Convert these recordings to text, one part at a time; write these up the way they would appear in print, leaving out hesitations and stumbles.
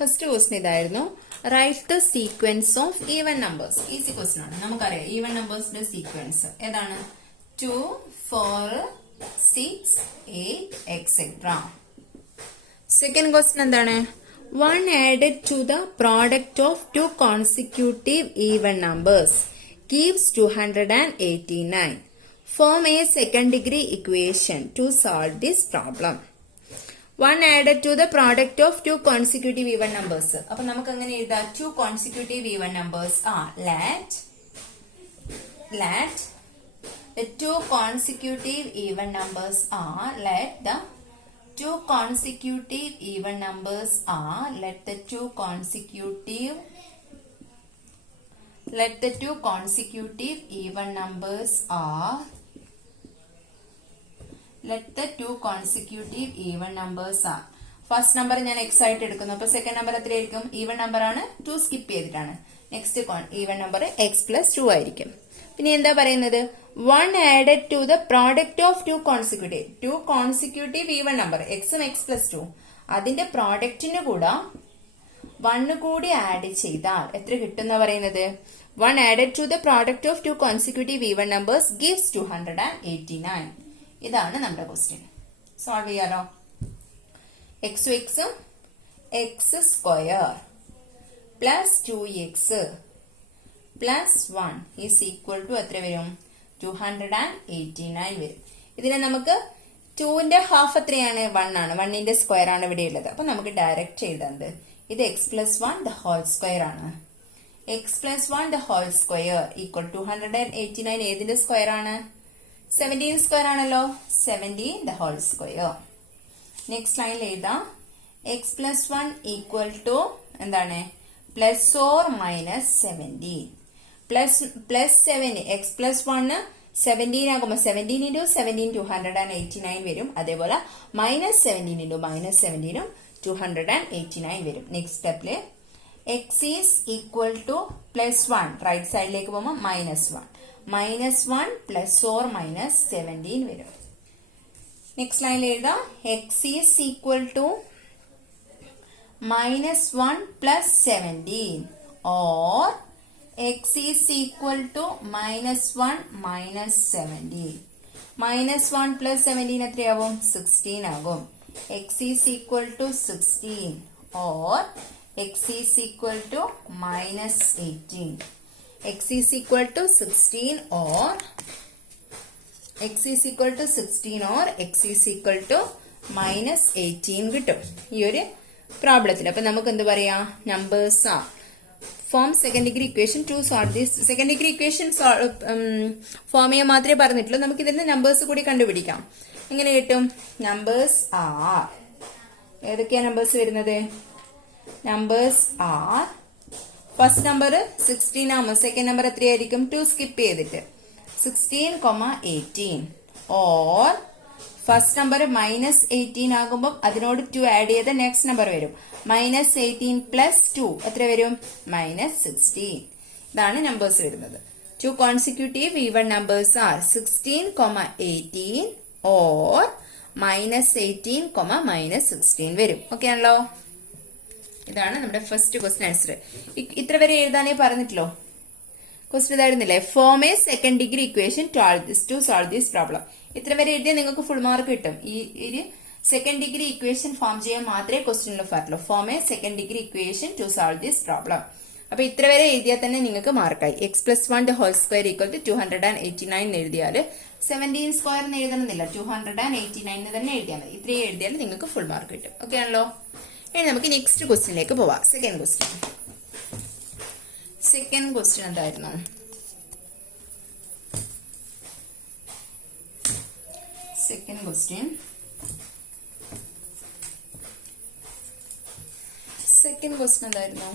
First question ഇതായിരുന്നു. Write the sequence of even numbers. Easy question ആണ്. നമുക്കറിയാം even നമ്പേഴ്സിന്റെ sequence ഏതാണ്? 2, 4, 6, 8, etc. സെക്കൻഡ് ക്വസ്റ്റ്യൻ എന്താണ്? 1 added to the product of two consecutive even numbers gives 289. Form a second degree equation to solve this problem. 1 added to the product of two consecutive even numbers. അപ്പോൾ നമുക്ക് എങ്ങനെ എഴുതാം? Two consecutive even numbers are let the two consecutive even numbers are let the two consecutive even numbers are let the two consecutive even numbers are let the two consecutive even numbers are. First number ഞാൻ X ആയിട്ട് എടുക്കുന്നു. അപ്പൊ second number എത്രയായിരിക്കും? Even number ആണ്, 2 skip ചെയ്തിട്ടാണ്. Next even number X plus 2 ആയിരിക്കും. പിന്നെ എന്താ പറയുന്നത്? 1 added to the product of two consecutive even number എക്സും എക്സ് പ്ലസ് 2 അതിന്റെ പ്രോഡക്റ്റിന് കൂടെ 1 കൂടി ആഡ് ചെയ്താൽ എത്ര കിട്ടുന്ന പറയുന്നത്? 1 added to the product of two consecutive even numbers gives 289. ഇതാണ് നമ്മുടെ ക്വസ്റ്റ്യൻ. സോൾവ് ചെയ്യാലോ. എക്സും എക്സും x square plus 2x plus 1 is equal to എത്ര വരും? 289 വരും. ഇതിനെ നമുക്ക് 2ന്റെ ഹാഫ് എത്രയാണ്? 1 ആണ്. 1ന്റെ സ്ക്വയർ ആണ് ഇവിടെ ഉള്ളത്. അപ്പൊ നമുക്ക് ഡയറക്റ്റ് ചെയ്തത് ഇത് X plus 1 the whole square ആണ്. X plus 1 the whole square equal 289 ഏതിന്റെ സ്ക്വയർ ആണ്? 17 സ്ക്വയർ ആണല്ലോ. 17 ദ ഹോൾ സ്ക്വയർ. നെക്സ്റ്റ് ലൈനിൽ എഴുതാം. എക്സ് പ്ലസ് 1 ഈക്വൽ ടു എന്താണ്? Plus or minus 17 plus 7. X plus 1 17 ആകുമ്പോൾ 17 into 17 289 വരും. അതേപോലെ മൈനസ് 17 into മൈനസ് 17 289 വരും. നെക്സ്റ്റ് സ്റ്റെപ്പില് X is equal to plus 1 right സൈഡിലേക്ക് പോകുമ്പോൾ -1 പ്ലസ് ഓർ മൈനസ് 17 വരും. നെക്സ്റ്റ് ലൈനിൽ എഴുതാം. X is equal to -1 plus 17 or x is equal to -1 minus 17. -1 plus 17 എത്രയാവും? 16 ആകും. x is equal to 16 or x is equal to -18. x is equal to 16 or x is equal to 16 or x is equal to -18 കിട്ടും ഈ ഒരു പ്രോബ്ലത്തിൽ. അപ്പൊ നമുക്ക് എന്ത് പറയാം? Numbers ആ form second degree equation to solve this. Second degree equation form ചെയ്യാൻ മാത്രമേ പറഞ്ഞിട്ടുള്ളൂ. നമുക്ക് ഇതിന്റെ നമ്പേഴ്സ് കൂടി കണ്ടുപിടിക്കാം. എങ്ങനെ കിട്ടും? നമ്പേഴ്സ് ആർ ഏതൊക്കെയാ നമ്പേഴ്സ് വരുന്നത്? നമ്പേഴ്സ് ആർ ഫസ്റ്റ് നമ്പർ 16 ആകുമ്പോൾ സെക്കൻഡ് നമ്പർ എത്രയായിരിക്കും? 2 സ്കിപ്പ് ചെയ്തിട്ട് 16,18 ഓർ ഫസ്റ്റ് നമ്പർ -18 ആകുമ്പോൾ അതിനോട് 2 ആഡ് ചെയ്ത് നെക്സ്റ്റ് നമ്പർ വരും. -18 പ്ലസ് 2 എത്ര വരും? -16. ഇതാണ് നമ്പേഴ്സ് വരുന്നത്. Two consecutive even numbers are 16,18 or -18, -16 വരും. ഓക്കെ ആണല്ലോ. ഇതാണ് നമ്മുടെ ഫസ്റ്റ് ക്വസ്റ്റ്യൻ ആൻസർ. ഇത്ര വരെ എഴുതാനേ പറഞ്ഞിട്ടല്ലോ. ക്വസ്റ്റ്യൻ ഇതായിരുന്നില്ലേ? Form a second degree equation to solve this problem. ഇത്ര വരെ എഴുതിയാൽ നിങ്ങൾക്ക് ഫുൾ മാർക്ക് കിട്ടും. ഈ സെക്കൻഡ് ഡിഗ്രി ഇക്വേഷൻ ഫോം ചെയ്യാൻ മാത്രമേ ക്വസ്റ്റ്യനിൽ പറഞ്ഞുള്ളൂ. Form a second degree equation to solve this problem. അപ്പൊ ഇത്ര വരെ എഴുതിയാൽ തന്നെ നിങ്ങൾക്ക് മാർക്കായി. X plus 1 whole square equal to 289 എഴുതിയാൽ 17 സ്ക്വയർ എന്ന് എഴുതണമെന്നില്ല, 289 തന്നെ എഴുതിയാൽ മതി. ഇത്രയും എഴുതിയാൽ നിങ്ങൾക്ക് ഫുൾ മാർക്ക് കിട്ടും. ഓക്കെ ആണല്ലോ. ഇനി നമുക്ക് നെക്സ്റ്റ് ക്വസ്റ്റ്യനിലേക്ക് പോവാം. സെക്കൻഡ് ക്വസ്റ്റ്യൻ എന്തായിരുന്നു? സെക്കൻഡ് ക്വസ്റ്റ്യൻ എന്തായിരുന്നു?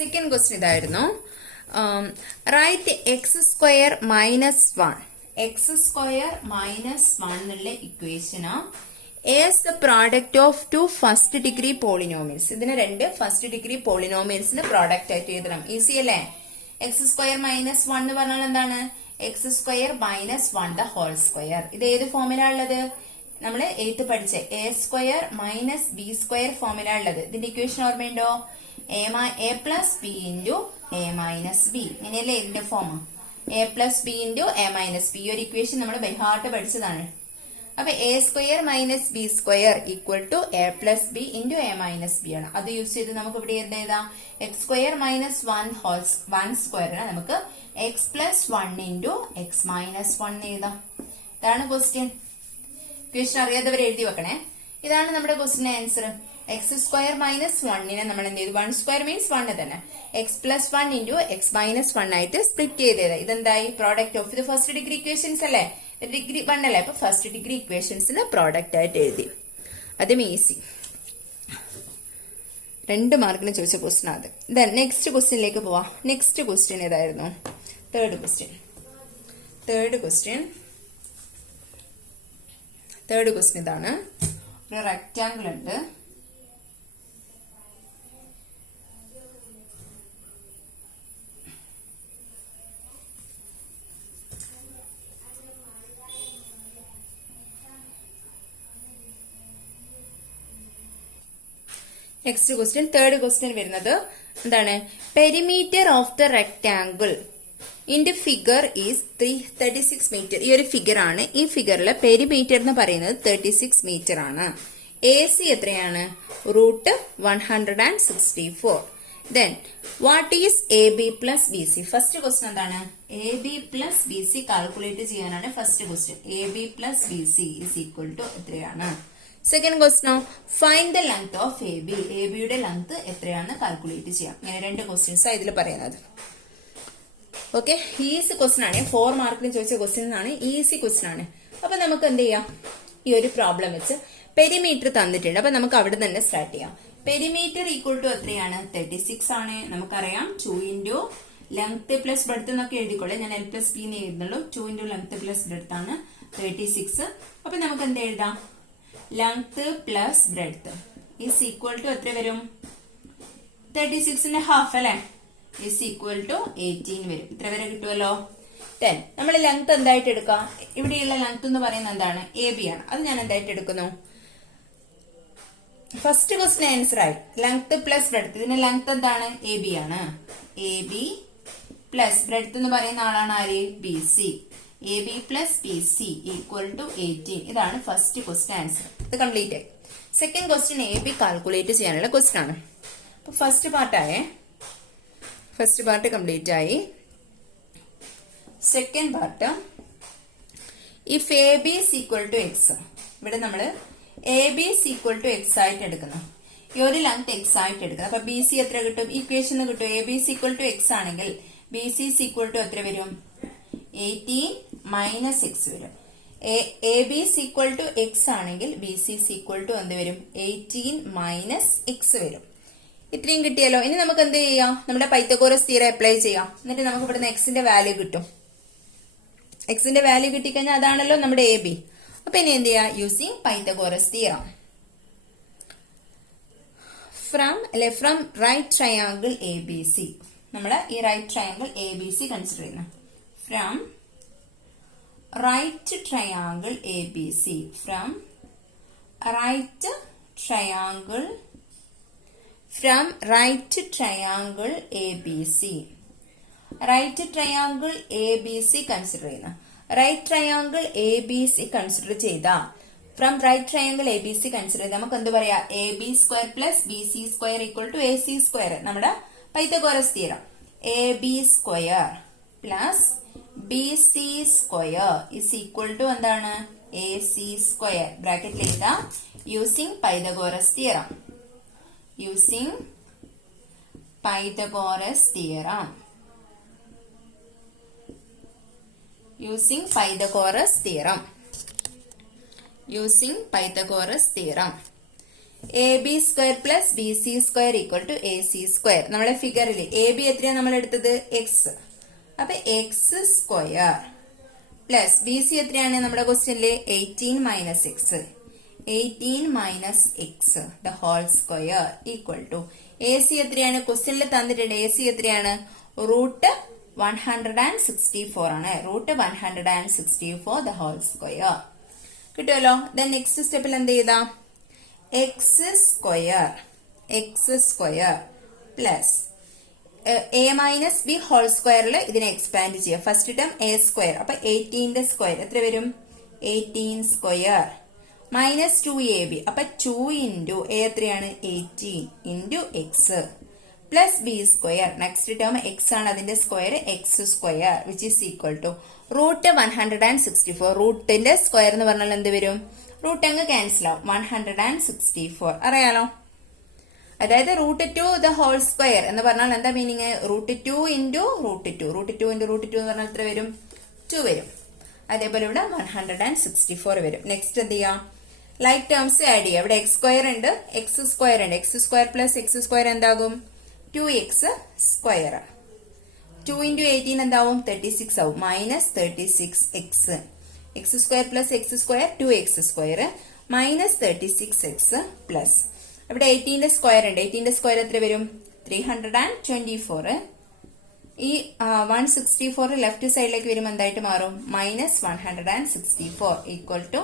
സെക്കൻഡ് ക്വസ്റ്റ്യൻ ഇതായിരുന്നു. റൈറ്റ് എക്സ് സ്ക്വയർ -1 എന്നുള്ള ഇക്വേഷന് as the product of two first degree polynomials. ഇതിന് രണ്ട് ഫസ്റ്റ് ഡിഗ്രി പോളിനോമിയൽസിന് പ്രോഡക്റ്റ് ആയിട്ട് എഴുതണം. ഈസി അല്ലേ? എക്സ് സ്ക്വയർ മൈനസ് 1 എന്ന് പറഞ്ഞാൽ എന്താണ്? X square minus 1 the whole square. ഇത് ഏത് ഫോമിലാ ഉള്ളത്? നമ്മൾ എയ്ത്ത് പഠിച്ച A square minus B square ഫോമിലാ ഉള്ളത്. ഇതിന്റെ ഇക്വേഷൻ ഓർമ്മയുണ്ടോ? A plus B into A minus B. ഇങ്ങനെയല്ലേ ഇതിന്റെ form? A plus B into A minus B. ഒരു ഇക്വേഷൻ നമ്മൾ ബൈ ഹാർട്ട് പഠിച്ചതാണ്. അപ്പൊ A square minus B square equal to A plus B into A minus B ആണ്. അത് use ചെയ്ത് നമുക്ക് ഇവിടെ എന്ത് എഴുതാം? എക്സ് സ്ക്വയർ മൈനസ് 1 സ്ക്വയറിന് നമുക്ക് x plus 1 into X minus 1 എഴുതാം. ഇതാണ് ക്വസ്റ്റ്യൻ. ക്വസ്റ്റ്യൻ അറിയാത്തവർ എഴുതി വെക്കണേ. ഇതാണ് നമ്മുടെ question answer. X square minus 1നെ നമ്മൾ എന്ത് ചെയ്തു? 1 സ്ക്വയർ മീൻസ് 1 തന്നെ. X plus 1 into X minus 1 ആയിട്ട് സ്പ്ലിറ്റ് ചെയ്തത്. ഇതെന്തായി? പ്രോഡക്റ്റ് ഓഫ് ഇത് ഫസ്റ്റ് ഡിഗ്രി ഇക്വേഷൻസ് അല്ലേ? ഡിഗ്രി 1 അല്ലേ? അപ്പൊ ഫസ്റ്റ് ഡിഗ്രി ഇക്വേഷൻസിന് പ്രോഡക്റ്റ് ആയിട്ട് എഴുതി. അതും ഈസി. 2 മാർക്കിന് ചോദിച്ച ക്വസ്റ്റ്യൻ അത്. ദെൻ നെക്സ്റ്റ് ക്വസ്റ്റ്യനിലേക്ക് പോവാം. നെക്സ്റ്റ് ക്വസ്റ്റ്യൻ ഏതായിരുന്നു? തേർഡ് ക്വസ്റ്റ്യൻ ഇതാണ്. ഒരു റെക്റ്റാങ്കിൾ ഉണ്ട്. നെക്സ്റ്റ് ക്വസ്റ്റ്യൻ, തേർഡ് ക്വസ്റ്റ്യൻ വരുന്നത് എന്താണ്? Perimeter of the rectangle in the figure is 36 metre. ഈ ഒരു ഫിഗർ ആണ്. ഈ ഫിഗറിലെ പെരിമീറ്റർ എന്ന് പറയുന്നത് 36 മീറ്റർ ആണ്. എ സി എത്രയാണ്? √164. Then what is A B plus B C? First question എന്താണ്? A B plus B C calculate ചെയ്യാനാണ് first question. A B plus B C is equal to എത്രയാണ്? Second question, find the length of A B. A ബിയുടെ length എത്രയാണെന്ന് calculate ചെയ്യാം. ഇങ്ങനെ 2 questions ഇതിൽ പറയുന്നത്. Okay, easy question ആണ്. 4 മാർക്കിന് ചോദിച്ച ക്വസ്റ്റ്യൻ ആണ്. ഈസി ക്വസ്റ്റ്യൻ ആണ്. അപ്പൊ നമുക്ക് എന്ത് ചെയ്യാം? ഈ ഒരു പ്രോബ്ലം വെച്ച് പെരിമീറ്റർ തന്നിട്ടുണ്ട്. അപ്പൊ നമുക്ക് അവിടെ തന്നെ സ്റ്റാർട്ട് ചെയ്യാം. പെരിമീറ്റർ ഈക്വൽ ടു എത്രയാണ്? 36 ആണ്. നമുക്കറിയാം 2 ഇൻറ്റു ലെങ്ത് പ്ലസ് ബ്രെഡ്ത്ത് എന്നൊക്കെ എഴുതിക്കോളെ. ഞാൻ എൽ പ്ലസ് ബി എന്ന് എഴുതുന്നുള്ളൂ. 2 ഇൻറ്റു ലെങ്ത് പ്ലസ് ബ്രെഡ്ത്ത് ആണ് 36. അപ്പൊ നമുക്ക് എന്ത് എഴുതാം? Length plus breadth is equal to എത്ര വരും? 36ന്റെ ഹാഫ് അല്ലെ? ഈസ് ഈക്വൽ ടു 18 വരും. ഇത്ര വരെ കിട്ടുമല്ലോ. 10. നമ്മൾ ലെങ്ത് എന്തായിട്ട് എടുക്കാം? ഇവിടെയുള്ള ലെങ്ത് എന്ന് പറയുന്നത് എന്താണ്? എ ബി ആണ്. അത് ഞാൻ എന്തായിട്ട് എടുക്കുന്നു? ഫസ്റ്റ് ക്വസ്റ്റ്യൻ ആൻസർ ആയി. Length plus breadth. ഇതിന്റെ ലെങ്ത് എന്താണ്? എ ബി ആണ്. എ ബി പ്ലസ് ബ്രെഡ്ത്ത് എന്ന് പറയുന്ന ആളാണ് ആര്? B C. A B plus B C equal to 18. ഇതാണ് ഫസ്റ്റ് ക്വസ്റ്റ്യൻ ആൻസർ. ഇത് കംപ്ലീറ്റ് ആയി. Second question A B calculate ചെയ്യാനുള്ള ക്വസ്റ്റ്യൻ ആണ്. അപ്പൊ ഫസ്റ്റ് പാർട്ട് കംപ്ലീറ്റ് ആയി. Second part, if A B is equal to X. ഇവിടെ നമ്മൾ A B is equal to X ആയിട്ട് എടുക്കുന്നു. ഈ ഒരു ലെങ്ത് എക്സ് ആയിട്ട് എടുക്കണം. അപ്പൊ ബി സി എത്ര കിട്ടും? ഇക്വേഷൻ കിട്ടും. A B is equal to X ആണെങ്കിൽ B C is equal to എത്ര വരും? 18 മൈനസ് എക്സ് വരും. A B is equal to X ആണെങ്കിൽ B C is equal to എന്ത് വരും? 18 മൈനസ് എക്സ് വരും. ഇത്രയും കിട്ടിയല്ലോ. ഇനി നമുക്ക് എന്ത് ചെയ്യാം? നമ്മുടെ പൈത്തഗോറസ് തിയറം അപ്ലൈ ചെയ്യാം. എന്നിട്ട് നമുക്ക് ഇവിടുന്ന് എക്സിന്റെ വാല്യൂ കിട്ടും. എക്സിന്റെ വാല്യൂ കിട്ടിക്കഴിഞ്ഞാൽ അതാണല്ലോ നമ്മുടെ എ ബി. അപ്പൊ ഇനി എന്ത് ചെയ്യാം? Using Pythagoras theorem. From right triangle A B C. നമ്മൾ ഈ right triangle A B C consider ചെയ്യുന്നു. From right triangle A B C. From right triangle A B C. Right triangle A B C consider ചെയ്യുന്നു. Right triangle A B C consider ചെയ്ത from right triangle A B C consider ചെയ്ത് നമുക്ക് എന്ത് പറയാം? A B square plus B C square equal to A C square. നമ്മുടെ Pythagoras theorem. A B square plus B C square is equal to എന്താണ്? A C square. ബ്രാക്കറ്റിൽ എഴുതാം. Using Pythagoras theorem. Using Pythagoras theorem. Using Pythagoras theorem. Using Pythagoras theorem. A B square plus B C square equal to A C square. നമ്മുടെ ഫിഗറിൽ A B എത്രയാണ് നമ്മൾ എടുത്തത്? X. അപ്പൊ X square plus B C എത്രയാണ് നമ്മുടെ ക്വസ്റ്റ്യനില്? 18 minus X. 18 minus X the whole square equal to A C എത്രയാണ്? ക്വസ്റ്റ്യനിൽ തന്നിട്ടുണ്ട് എ സി എത്രയാണ്? റൂട്ട് 164 ആണ്. റൂട്ട് 164 ദ ഹോൾ സ്ക്വയർ കിട്ടുമല്ലോ. ദെൻ നെക്സ്റ്റ് സ്റ്റെപ്പിൽ എന്ത് ചെയ്താ? X square plus A minus B whole സ്ക്വയറിൽ ഇതിനെ എക്സ്പാൻഡ് ചെയ്യാം. ഫസ്റ്റ് ടേം എ സ്ക്വയർ, അപ്പൊ 18 സ്ക്വയർ എത്ര വരും? 18 സ്ക്വയർ മൈനസ് 2ab, അപ്പൊ 2 ഇൻറ്റു എ എത്രയാണ്? 18 into X plus B square. Next term X ആണ്, അതിന്റെ square X square which is equal to root 164. റൂട്ടിന്റെ സ്ക്വയർ എന്ന് പറഞ്ഞാൽ എന്ത് വരും? റൂട്ട് അങ്ങ് ക്യാൻസൽ ആവും. 164 അറിയാലോ. അതായത് റൂട്ട് 2 ദ ഹോൾ സ്ക്വയർ എന്ന് പറഞ്ഞാൽ എന്താ meaning? Root 2 into root 2. Root 2 into root 2 എന്ന് പറഞ്ഞാൽ എത്ര വരും? 2 വരും. അതേപോലെ ഇവിടെ 164 വരും. നെക്സ്റ്റ് എന്ത് ചെയ്യാം? ലൈക്ക് ടേംസ് ആഡ് ചെയ്യാം. ഇവിടെ എക്സ് സ്ക്വയർ ഉണ്ട്, എക്സ് സ്ക്വയർ ഉണ്ട്. X square plus X square എന്താകും? 2x square. 2 ഇൻറ്റു 18 എന്താവും? 36 ആവും. Minus 36x. X square plus X square 2x square minus 36x plus ഇവിടെ 18 സ്ക്വയർ ഉണ്ട്. 18 സ്ക്വയർ എത്ര വരും? 324. ഈ 164 ലെഫ്റ്റ് സൈഡിലേക്ക് വരുമ്പോൾ എന്തായിട്ട് മാറും? മൈനസ് 164 ഈക്വൽ ടു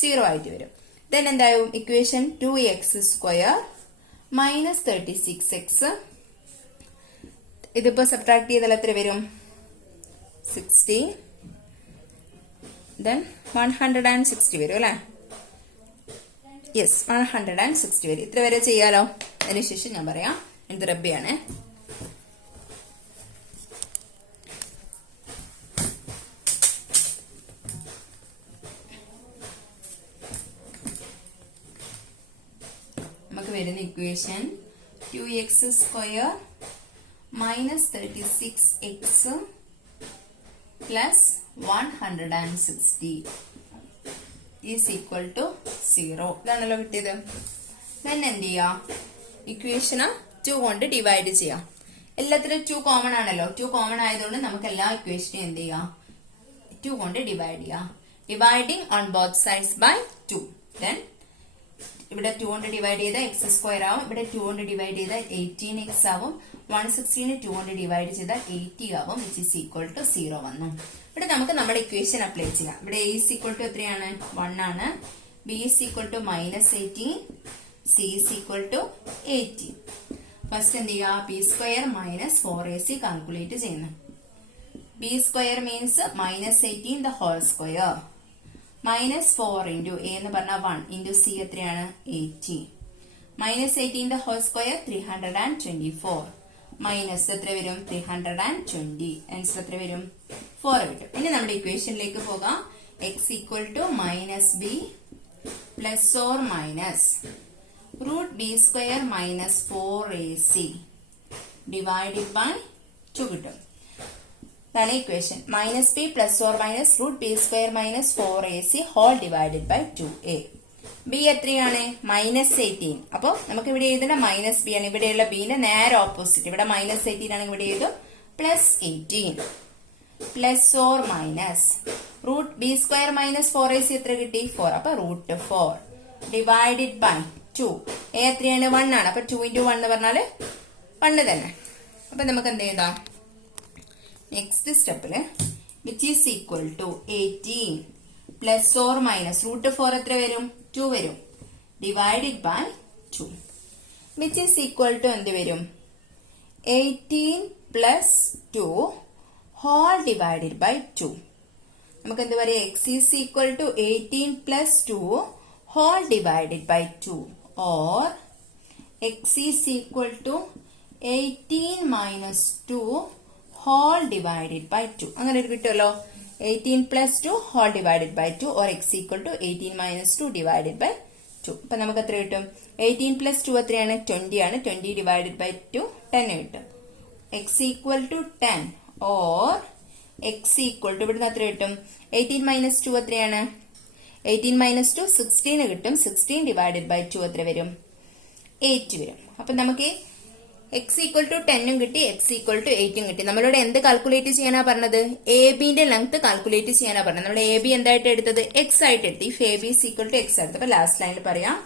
0 ആയിട്ട് വരും. ദെൻ എന്താവും? Equation 2x square minus 36x. ഇതിപ്പോ സബ്ട്രാക്ട് ചെയ്താൽ എത്ര വരും? 60. ദെൻ 160 വരും അല്ലെ? യെസ്, 160 വരും. ഇത്ര വരെ ചെയ്യാലോ. അതിനുശേഷം ഞാൻ പറയാം. ഇത് റബ്ബിയാണ്. നമുക്ക് വരുന്ന equation 2x square minus 36x plus 160 is equal to 0. ഇതാണല്ലോ കിട്ടിയത്. ദെൻ എന്ത് ചെയ്യാം? ഇക്വേഷന് 2 കൊണ്ട് ഡിവൈഡ് ചെയ്യാം. എല്ലാത്തിലും 2 കോമൺ ആണല്ലോ. 2 കോമൺ ആയതുകൊണ്ട് നമുക്ക് എല്ലാ ഇക്വേഷനും എന്ത് ചെയ്യാം? 2 കൊണ്ട് ഡിവൈഡ് ചെയ്യാം. Dividing on both sides by 2. Then ഇവിടെ 2 കൊണ്ട് ഡിവൈഡ് ചെയ്താൽ എക്സ് സ്ക്വയർ ആവും. ഇവിടെ 2 കൊണ്ട് ഡിവൈഡ് ചെയ്താൽ 18x ആവും. 160 2 കൊണ്ട് ഡിവൈഡ് ചെയ്താൽ 80 ആവും വിച്ച് ഈസ് ഈക്വൽ ടു 0 വന്നു. ഇവിടെ നമുക്ക് നമ്മുടെ ഇക്വേഷൻ അപ്ലൈ ചെയ്യാം. ഇവിടെ a ഈസ് ഈക്വൽ ടു എത്രയാണ്? 1 ആണ്. b is equal to minus 18. c is equal to 80. First എന്ത് ചെയ്യുക? b square minus 4ac calculate ചെയ്യുന്നു. b square means minus 18 the whole square minus 4 into A എന്ന് പറഞ്ഞാൽ 1 into C എത്രയാണ്? 80. Minus 18 the whole square 324 minus എത്ര വരും? 320. Answer എത്ര വരും? 4 കിട്ടും. ഇനി നമ്മുടെ ഇക്വേഷനിലേക്ക് പോകാം. X equal to minus B plus or minus root B square minus 4ac divided by 2 കിട്ടും. ഇതാണ് equation. Minus B plus or minus root B square minus 4ac whole divided by 2a. B എത്രയാണ്? Minus 18. അപ്പൊ നമുക്ക് ഇവിടെ എഴുതുന്ന minus B ആണ്. ഇവിടെയുള്ള ബിന്റെ നേരെ ഓപ്പോസിറ്റ്. ഇവിടെ മൈനസ് 18 ആണെങ്കിൽ ഇവിടെ എഴുതും plus 18 plus or minus root B square minus 4ac എത്ര കിട്ടി? 4. അപ്പൊ റൂട്ട് 4 ഡിവൈഡഡ് ബൈ 2. എ എത്രയാണ്? 1 ആണ്. അപ്പൊ 2 ഇൻറ്റു 1 എന്ന് പറഞ്ഞാല് 1 തന്നെ. അപ്പൊ നമുക്ക് എന്ത് ചെയ്താം? നെക്സ്റ്റ് സ്റ്റെപ്പില് which is equal to 18 plus or minus root 4 എത്ര വരും? 2 വരും. Divided by 2 which is equal to എന്ത് വരും? 18 പ്ലസ് 2 ഹോൾ ഡിവൈഡഡ് ബൈ 2. നമുക്ക് എന്ത് പറയാം? X is equal to 18 plus 2 whole divided by 2 or x is equal to 18 minus 2 whole divided by 2. അങ്ങനെ ഒരു കിട്ടുമല്ലോ. 18 plus 2 whole divided by 2 or x equal to 18 minus 2 divided by 2. അപ്പൊ നമുക്ക് എത്ര കിട്ടും? 18 പ്ലസ് 2 എത്രയാണ്? 20 ആണ്. 20 ഡിവൈഡഡ് ബൈ 2 10 കിട്ടും. X equal to 10 or x equal to ഇവിടുന്ന് എത്ര കിട്ടും? 18 മൈനസ് 2 എത്രയാണ്? 18 മൈനസ് 2 16 കിട്ടും. 16 ഡിവൈഡഡ് ബൈ 2 എത്ര വരും? 8 വരും. അപ്പൊ നമുക്ക് എക്സ് ഈക്വൽ ടു 10 കിട്ടി, എക്സ് ഈക്വൽ ടു 8 കിട്ടി. നമ്മളോട് എന്ത് കാൽക്കുലേറ്റ് ചെയ്യാനാ പറഞ്ഞത്? എ ബിന്റെ ലെങ്ത് കാൽക്കുലേറ്റ് ചെയ്യാനാ പറഞ്ഞത്. നമ്മൾ എ ബി എന്തായിട്ട് എടുത്തത്? എക്സ് ആയിട്ട് എടുത്ത്. If A B is equal to X എടുത്ത്. അപ്പൊ ലാസ്റ്റ് ലൈനിൽ പറയാം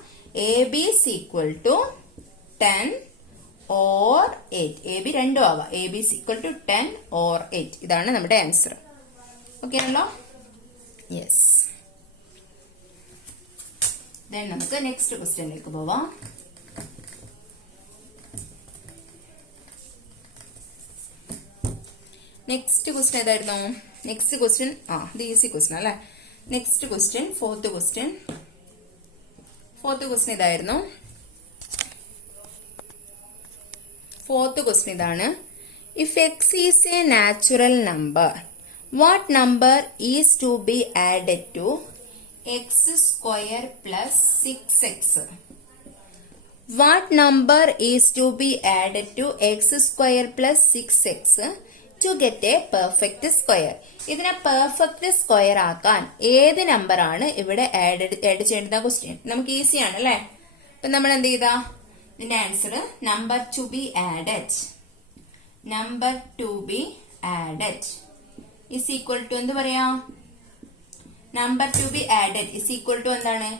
A B is equal to 10 or 8. A B രണ്ടും ആവാം. A B is equal to 10 or 8. ഇതാണ് നമ്മുടെ ആൻസർ. ഓക്കെ ആണല്ലോ? യെസ്. ദെൻ നമുക്ക് നെക്സ്റ്റ് ക്വസ്റ്റ്യനിലേക്ക് പോവാം. നെക്സ്റ്റ് ക്വസ്റ്റ്യൻ ഏതായിരുന്നു? നെക്സ്റ്റ് ക്വസ്റ്റ്യൻ ഇത് ഈസി ക്വസ്റ്റ്യൻ അല്ലെ. നെക്സ്റ്റ് ക്വസ്റ്റ്യൻ ഫോർത്ത് ക്വസ്റ്റ്യൻ ഇതായിരുന്നു. ഫോർത്ത് ക്വസ്റ്റ്യൻ ഇതാണ്. If X is A natural number, what number is to be added to x square plus 6x? What number is to be added to x square plus 6x to get a perfect square? ഇതിനെ perfect square ആക്കാൻ ഏത് number ആണ് ഇവിടെ add ചെയ്യേണ്ട question? നമുക്ക് easy ആണ് അല്ലെ. അപ്പൊ നമ്മൾ എന്ത് ചെയ്താ ഇതിന്റെ answer number to be added is equal to എന്ത് പറയാ? Number to be added is equal to എന്താണ്?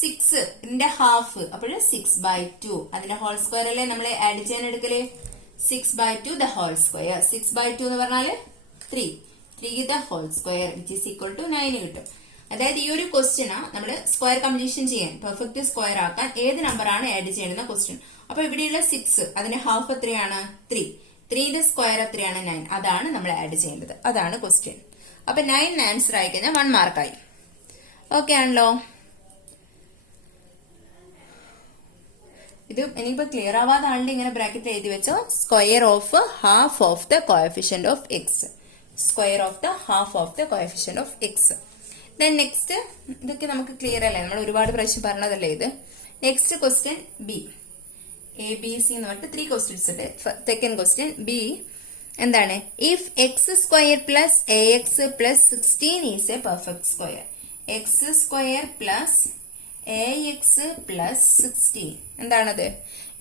6 ഇതിന്റെ ഹാഫ്. അപ്പോൾ 6/2 അതിന്റെ ഹോൾ സ്ക്വയർ അല്ലേ നമ്മൾ ആഡ് ചെയ്യാൻ എടുക്കല്? 6/2 the whole square. 6/2 എന്ന് പറഞ്ഞാല് 3 the whole square which is equal to 9 കിട്ടും. അതായത് ഈ ഒരു ക്വസ്റ്റ്യനാ നമ്മള് സ്ക്വയർ കംപ്ലീഷൻ ചെയ്യാൻ, പെർഫെക്റ്റ് സ്ക്വയർ ആക്കാൻ ഏത് നമ്പർ ആണ് ആഡ് ചെയ്യേണ്ട ക്വസ്റ്റ്യൻ. അപ്പൊ ഇവിടെയുള്ള 6 അതിന്റെ ഹാഫ് എത്രയാണ്? 3 the സ്ക്വയർ എത്രയാണ്? 9. അതാണ് നമ്മൾ ആഡ് ചെയ്യേണ്ടത്. അതാണ് ക്വസ്റ്റ്യൻ. അപ്പൊ 9 ആൻസർ ആയി കഴിഞ്ഞാൽ 1 മാർക്കായി. ഓക്കെ ആണല്ലോ? ഇത് ഇനിയിപ്പോ ക്ലിയർ ആവാതെ ആളുടെ ഇങ്ങനെ ബ്രാക്കറ്റിൽ എഴുതി വെച്ചോ. Square of half of the coefficient of X. Square of the half of the coefficient of X. Then next, ഇതൊക്കെ നമുക്ക് ക്ലിയർ അല്ലേ, നമ്മൾ ഒരുപാട് പ്രാവശ്യം പറഞ്ഞതല്ലേ ഇത്. Next question B. A B C എന്ന് പറഞ്ഞിട്ട് 3 ക്വസ്റ്റ്യൻസ് ഉണ്ട്. സെക്കൻഡ് ക്വസ്റ്റ്യൻ ബി എന്താണ്? If X square plus a x plus 16 is a perfect square. X square plus ax plus 16 എന്താണത്?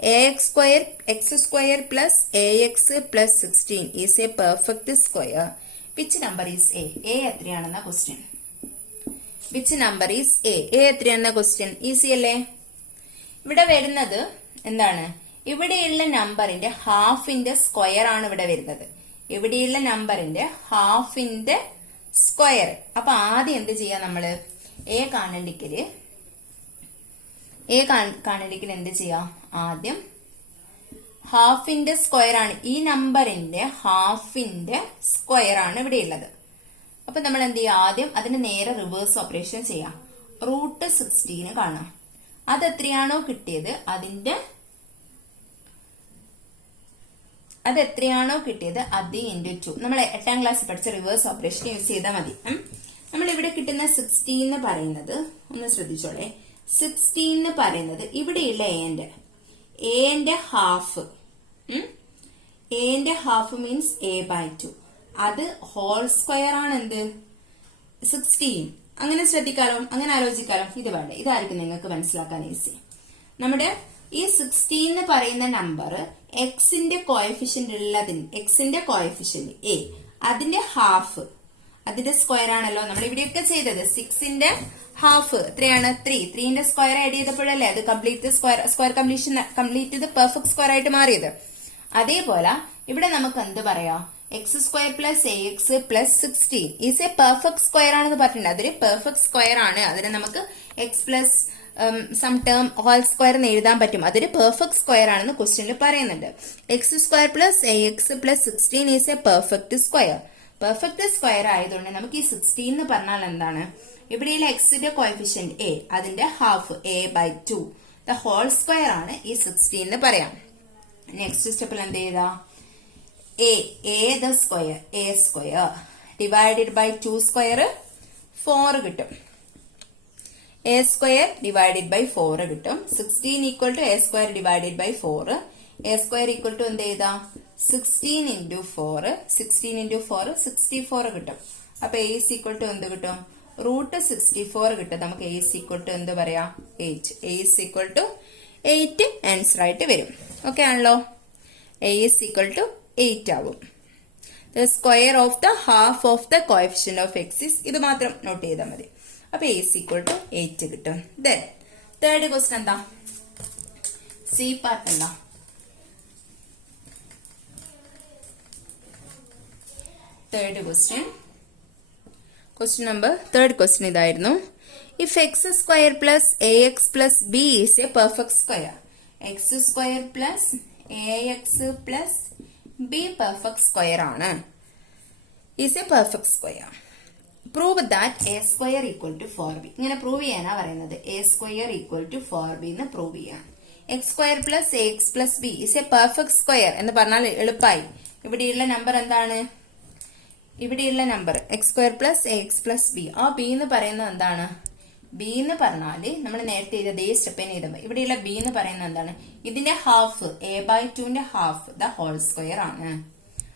X square plus ax plus 16 is a perfect square. Which number is A? A എത്രയാണെന്ന question. Which number is A? A എത്രയാണെന്ന question. Easy അല്ലേ? ഇവിടെ വരുന്നത് എന്താണ്? ഇവിടെയുള്ള നമ്പറിന്റെ ഹാഫിന്റെ square ആണ് ഇവിടെ വരുന്നത്. ഇവിടെയുള്ള നമ്പറിന്റെ ഹാഫിന്റെ സ്ക്വയർ. അപ്പൊ ആദ്യം എന്ത് ചെയ്യാ നമ്മള്? എ കാണണ്ടെങ്കിൽ എന്ത് ചെയ്യാം? ആദ്യം ഹാഫിന്റെ സ്ക്വയർ ആണ്, ഈ നമ്പറിന്റെ ഹാഫിന്റെ സ്ക്വയർ ആണ് ഇവിടെ ഉള്ളത്. അപ്പൊ നമ്മൾ എന്ത് ചെയ്യാം? ആദ്യം അതിന് നേരെ റിവേഴ്സ് ഓപ്പറേഷൻ ചെയ്യാം. √16 കാണാം. അത് എത്രയാണോ കിട്ടിയത് അത് ഇൻറ്റു 2. നമ്മൾ 8ാം ക്ലാസ്സിൽ പഠിച്ച റിവേഴ്സ് ഓപ്പറേഷൻ യൂസ് ചെയ്താൽ മതി. നമ്മൾ ഇവിടെ കിട്ടുന്ന 16 എന്ന് പറയുന്നത് ഒന്ന് ശ്രദ്ധിച്ചോളെ. 16 എന്ന് പറയുന്നത് ഇവിടെയുള്ള എന്റെ ഹാഫ്. എന്റെ ഹാഫ് മീൻസ് a/2. അത് ഹോൾ സ്ക്വയർ ആണ് എന്ത്? 16. അങ്ങനെ ശ്രദ്ധിക്കാലോ, അങ്ങനെ ആലോചിക്കാലോ. ഇത് വേണ്ട, ഇതായിരിക്കും നിങ്ങൾക്ക് മനസ്സിലാക്കാൻ ഈസി. നമ്മുടെ ഈ 16 എന്ന് പറയുന്ന നമ്പർ എക്സിന്റെ കോഎഫിഷ്യന്റ് എക്സിന്റെ കോഎഫിഷ്യന്റ് എ, അതിന്റെ ഹാഫ്, അതിന്റെ സ്ക്വയർ ആണല്ലോ നമ്മൾ ഇവിടെയൊക്കെ ചെയ്തത്. 6ന്റെ ഹാഫ് എത്രയാണ്? 3. 3ന്റെ സ്ക്വയർ ആഡ് ചെയ്തപ്പോഴല്ലേ അത് സ്ക്വയർ കംപ്ലീറ്റ് ചെയ്ത് പെർഫെക്റ്റ് സ്ക്വയർ ആയിട്ട് മാറിയത്. അതേപോലെ ഇവിടെ നമുക്ക് എന്ത് പറയാം? X square plus a x plus 16 is a perfect square ആണെന്ന് പറഞ്ഞിട്ടുണ്ട്. അതൊരു പെർഫെക്റ്റ് സ്ക്വയർ ആണ്. അതിനെ നമുക്ക് x plus some term whole square എന്ന് എഴുതാൻ പറ്റും. അതൊരു പെർഫെക്റ്റ് സ്ക്വയർ ആണെന്ന് ക്വസ്റ്റ്യനിൽ പറയുന്നുണ്ട്. X square plus a x plus 16 is a perfect square. Perfect square ആയതുകൊണ്ട് നമുക്ക് ഈ 16 എന്ന് പറഞ്ഞാൽ എന്താണ്? ഇവിടെയുള്ള എക്സിന്റെ കോഎഫിഷ്യന്റ് എ, അതിന്റെ half a/2 the whole square ആണ് ഈ 16 എന്ന് പറയാം. നെക്സ്റ്റ് സ്റ്റെപ്പിൽ എന്ത് ചെയ്താ? A the square, a square divided by 2 square 4 കിട്ടും. എ സ്ക്വയർ ഡിവൈഡഡ് ബൈ 4 കിട്ടും. 16 equal to A square divided by 4. A square equal to എന്ത് ചെയ്താ? 16 into 4. 16 into 4 64 കിട്ടും. അപ്പൊ എ ഈസ് ഈക്വൽ ടു എന്ത് കിട്ടും? √64 കിട്ടും. നമുക്ക് എ ഈസ് ഈക്വൽ ടു എന്ത് പറയാം? 8. A is equal to 8 answer ആയിട്ട് വരും. ഓക്കെ ആണല്ലോ? a is equal to 8 ആവും. The square of the half of the coefficient of x is, ഇത് മാത്രം നോട്ട് ചെയ്താൽ മതി. അപ്പൊ a is equal to 8 കിട്ടും. Then third question എന്താ? C part എന്താ? Third question number, third question ഇതായിരുന്നു. If x square plus ax plus b is a perfect square, x square plus ax plus b perfect square ആണ്, is a perfect square. Prove that a square equal to 4b. ഇങ്ങനെ prove ചെയ്യാനാ പറയുന്നത്. a square equal to 4b എന്ന് prove ചെയ്യാം. x square plus ax plus b is a perfect square എന്ന് പറഞ്ഞാൽ എളുപ്പമായി. ഇവിടെയുള്ള നമ്പർ എന്താണ്? ഇവിടെയുള്ള number X square plus a x plus B. ആ ബി എന്ന് പറയുന്നത് എന്താണ്? ബി എന്ന് പറഞ്ഞാല് നമ്മൾ നേരത്തെ ചെയ്ത അതേ സ്റ്റെപ്പിന് ചെയ്ത ഇവിടെയുള്ള ബി എന്ന് പറയുന്നത് എന്താണ്? ഇതിന്റെ ഹാഫ് a/2ന്റെ ഹാഫ് ദ ഹോൾ സ്ക്വയർ ആണ്.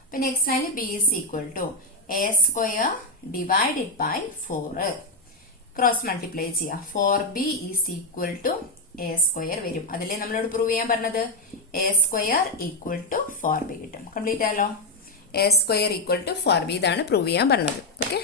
അപ്പൊ നെക്സ്റ്റ് ലൈനിൽ B is equal to A square divided by 4. Cross multiply ചെയ്യാം. 4b is equal to A square വരും. അതിലെ നമ്മളോട് പ്രൂവ് ചെയ്യാൻ പറഞ്ഞത് A square equal to 4b കിട്ടും. കംപ്ലീറ്റ് ആയല്ലോ. a square equal to 4b ഇതാണ് പ്രൂവ് ചെയ്യാൻ പറഞ്ഞത്. ഓക്കെ.